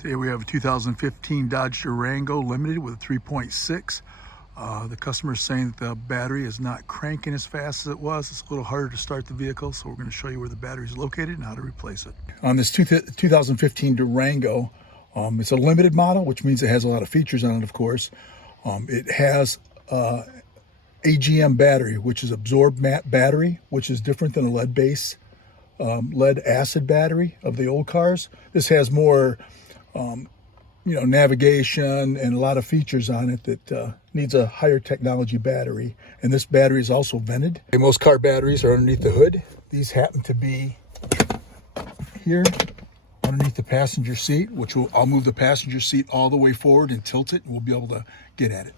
Today we have a 2015 Dodge Durango Limited with a 3.6. The customer is saying that the battery is not cranking as fast as it was. It's a little harder to start the vehicle, so we're going to show you where the battery is located and how to replace it. On this 2015 Durango, it's a limited model, which means it has a lot of features on it, of course. It has AGM battery, which is absorbed matte battery, which is different than a lead base, lead acid battery of the old cars. This has more navigation and a lot of features on it that needs a higher technology battery. And this battery is also vented. Most car batteries are underneath the hood. These happen to be here underneath the passenger seat, I'll move the passenger seat all the way forward and tilt it, and we'll be able to get at it.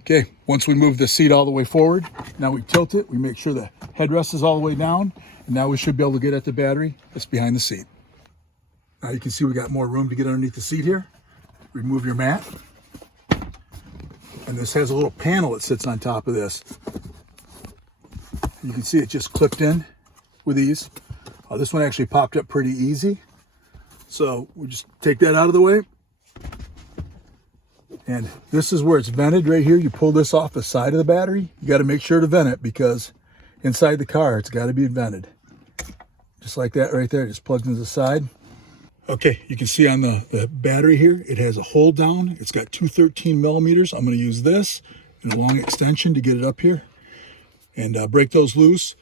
Okay, once we move the seat all the way forward, now we tilt it, we make sure the headrest is all the way down, and now we should be able to get at the battery that's behind the seat. Now you can see we got more room to get underneath the seat here. Remove your mat. And this has a little panel that sits on top of this. You can see it just clipped in with ease. This one actually popped up pretty easy. So we just take that out of the way. And this is where it's vented right here. You pull this off the side of the battery. You got to make sure to vent it because inside the car, it's got to be vented. Just like that right there, it just plugs into the side. Okay, you can see on the battery here, it has a hold down. It's got two 13 millimeters. I'm going to use this and a long extension to get it up here and break those loose.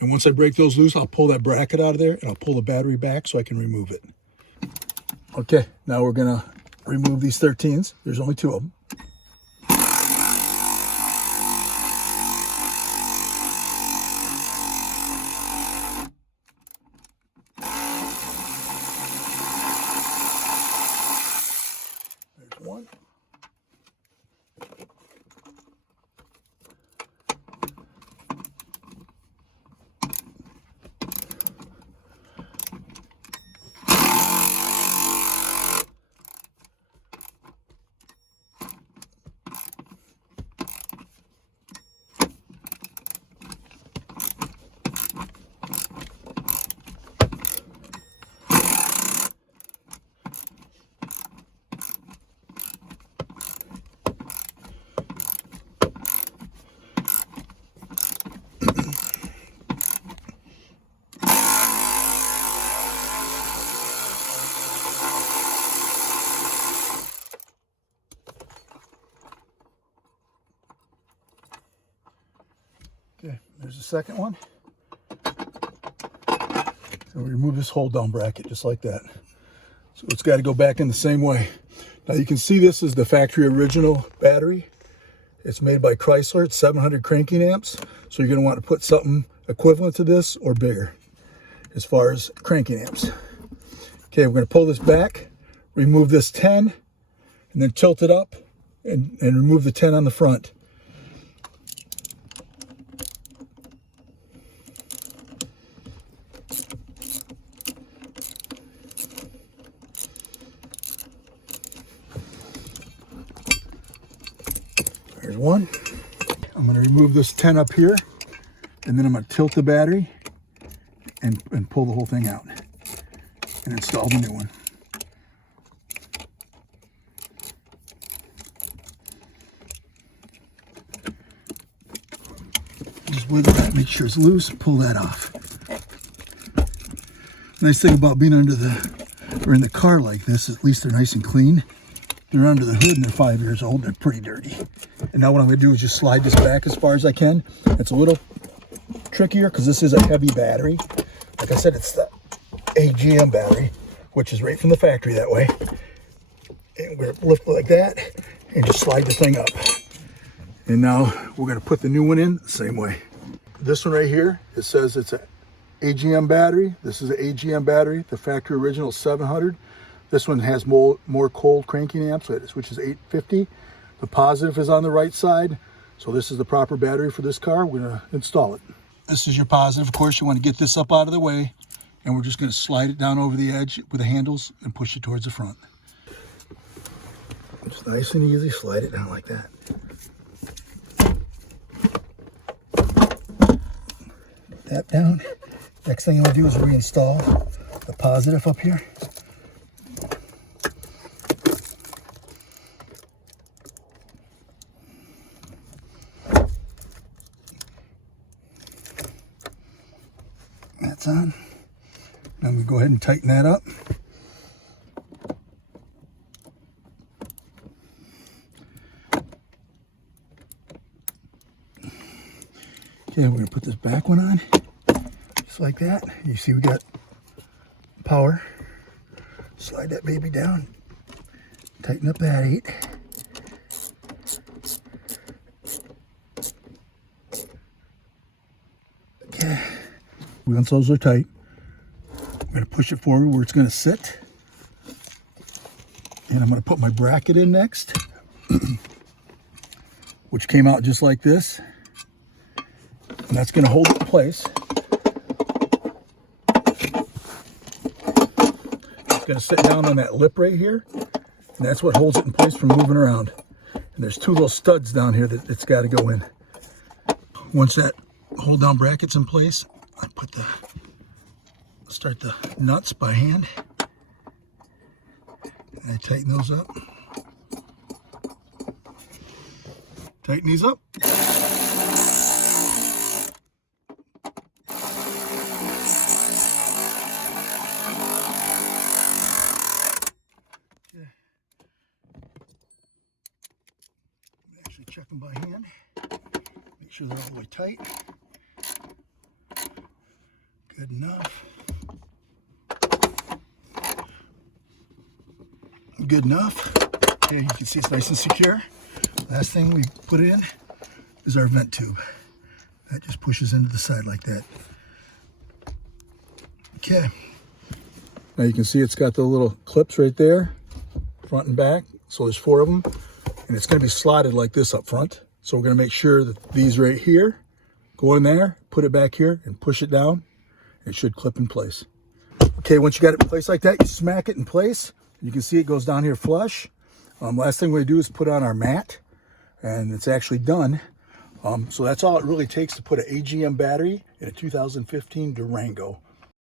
And once I break those loose, I'll pull that bracket out of there and I'll pull the battery back so I can remove it. Okay, now we're going to remove these 13s. There's only two of them. One. Okay, there's the second one. So we remove this hold down bracket just like that. So it's got to go back in the same way. Now you can see this is the factory original battery. It's made by Chrysler. It's 700 cranking amps. So you're going to want to put something equivalent to this or bigger as far as cranking amps. Okay, we're going to pull this back, remove this 10, and then tilt it up and remove the 10 on the front. There's one. I'm going to remove this 10 up here, and then I'm going to tilt the battery and pull the whole thing out and install the new one. Just wiggle that, make sure it's loose, pull that off. Nice thing about being in the car like this, at least they're nice and clean. They're under the hood and they're 5 years old. They're pretty dirty. And now what I'm going to do is just slide this back as far as I can. It's a little trickier because this is a heavy battery. Like I said, it's the AGM battery, which is right from the factory that way. And we're going to lift it like that and just slide the thing up. And now we're going to put the new one in the same way. This one right here, it says it's an AGM battery. This is an AGM battery. The factory original is 700. This one has more cold cranking amps, which is 850. The positive is on the right side. So this is the proper battery for this car. We're going to install it. This is your positive. Of course, you want to get this up out of the way. And we're just going to slide it down over the edge with the handles and push it towards the front. Just nice and easy. Slide it down like that. Put that down. Next thing I'll do is reinstall the positive up here. That's on. Now I'm going to go ahead and tighten that up. Okay, we're going to put this back one on, just like that. You see we got power. Slide that baby down. Tighten up that 8. Okay, once those are tight, I'm going to push it forward where it's going to sit. And I'm going to put my bracket in next, which came out just like this. And that's going to hold it in place. It's going to sit down on that lip right here. And that's what holds it in place from moving around. And there's 2 little studs down here that it's got to go in. Once that hold down bracket's in place, I start the nuts by hand. And I tighten those up. Tighten these up. Actually check them by hand. Make sure they're all the way tight. Good enough. Good enough. Okay, you can see it's nice and secure. Last thing we put in is our vent tube. That just pushes into the side like that. Okay. Now you can see it's got the little clips right there, front and back. So there's 4 of them. And it's going to be slotted like this up front. So we're going to make sure that these right here go in there, put it back here, and push it down. It should clip in place. Okay, once you got it in place like that, you smack it in place. You can see it goes down here flush. Last thing we do is put on our mat, and it's actually done. So that's all it really takes to put an AGM battery in a 2015 Durango.